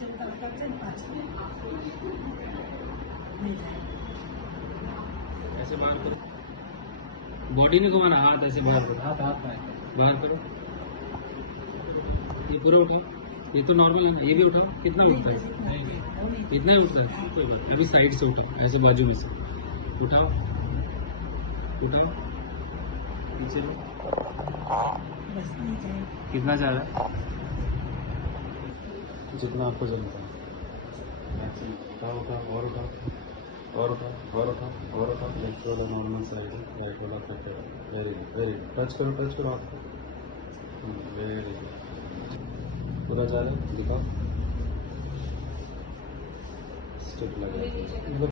चलता उठता चल 5 मिनट नहीं जाए। ऐसे बाहर करो, बॉडी नहीं घुमाना, हाथ ऐसे बाहर करो, हाथ हाथ में बाहर करो। ये पूरा उठाओ, ये तो नॉर्मल है ना, ये भी उठाओ। कितना उठता है? इतना ही उठता है, कोई बात नहीं। अभी साइड से उठाओ, ऐसे बाजू में से उठाओ, उठाओ, पीछे लो। बस नहीं जाए। कितना जा रहा है? जितना आपको जमता है। उठाओ उठाओ, और उठाओ, और उठाओ, और उठाओ, और उठाओ। लेफ्ट वाला नॉर्मल साइड है, राइट वाला कट है। Very good, very good. Touch करो, टच करो आपको। वेरी गुड, पूरा जा रहा है, दिखाओ। स्टेप लगा, मतलब